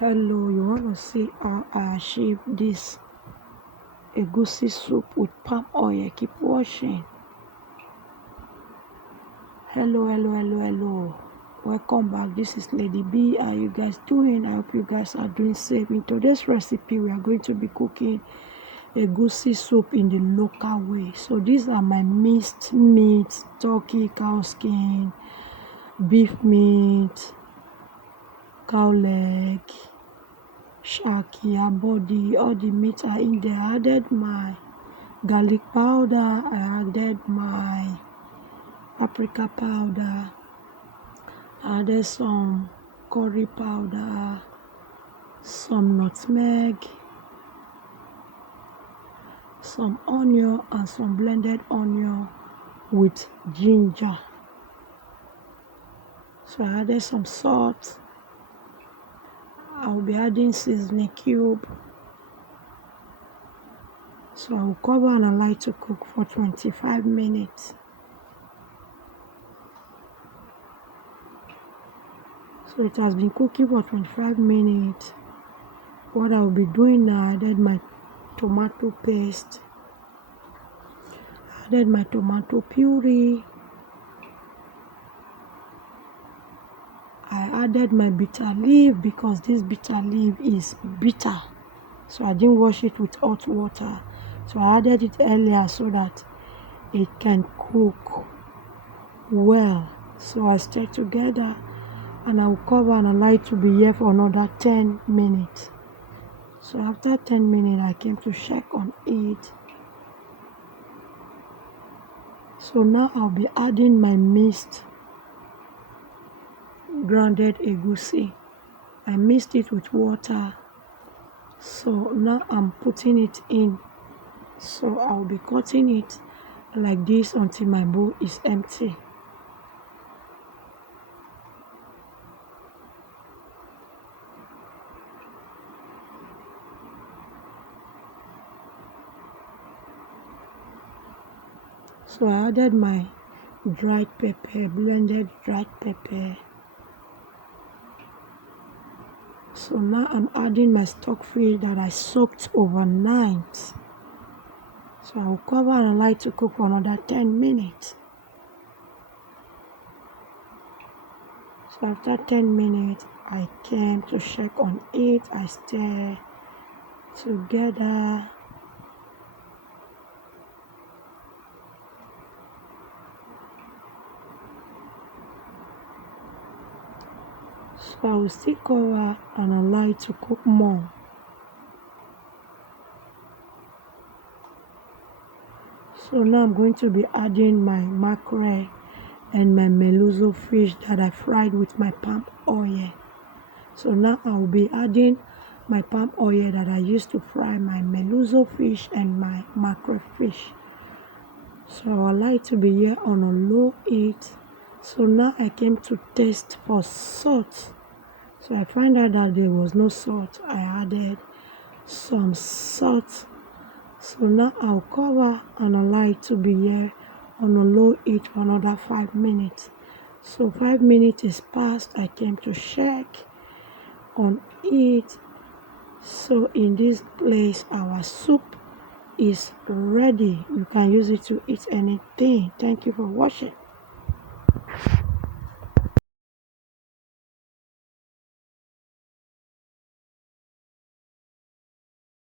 Hello, you want to see how I achieve this egusi soup with palm oil? Keep watching. Hello. Welcome back. This is Lady B. How you guys doing? I hope you guys are doing safe. In today's recipe, we are going to be cooking egusi soup in the local way. So these are my minced meat: turkey, cowskin, beef meat, cowleg, shaki, abordi. All the meat are in there. I added my garlic powder. I added my paprika powder. I added some curry powder, some nutmeg, some onion, and some blended onion with ginger. So I added some salt. I'll be adding seasoning cube. So I will cover and allow it to cook for 25 minutes. So it has been cooking for 25 minutes. What I will be doing now, I added my tomato paste. I added my tomato puree. I added my bitter leaf because this bitter leaf is bitter. So I didn't wash it with hot water. So I added it earlier so that it can cook well. So I stir together and I will cover and allow it to be here for another 10 minutes. So after 10 minutes, I came to check on it. So now I'll be adding my minced grounded egusi. I mixed it with water. So now I'm putting it in. So I'll be cutting it like this until my bowl is empty. So I added my dried pepper, blended dried pepper. So now I'm adding my stockfish that I soaked overnight. So I'll cover and allow it to cook for another 10 minutes. So after 10 minutes, I came to check on it. I stir together. So I will still cover and allow it to cook more. So now I'm going to be adding my mackerel and my melluzzo fish that I fried with my palm oil. So now I will be adding my palm oil that I used to fry my melluzzo fish and my mackerel fish. So I will allow it to be here on a low heat. So now I came to taste for salt. So I found out that there was no salt. I added some salt. So now I'll cover and allow it to be here on a low heat for another 5 minutes. So 5 minutes is passed. I came to check on it. So in this place, our soup is ready. You can use it to eat anything. Thank you for watching.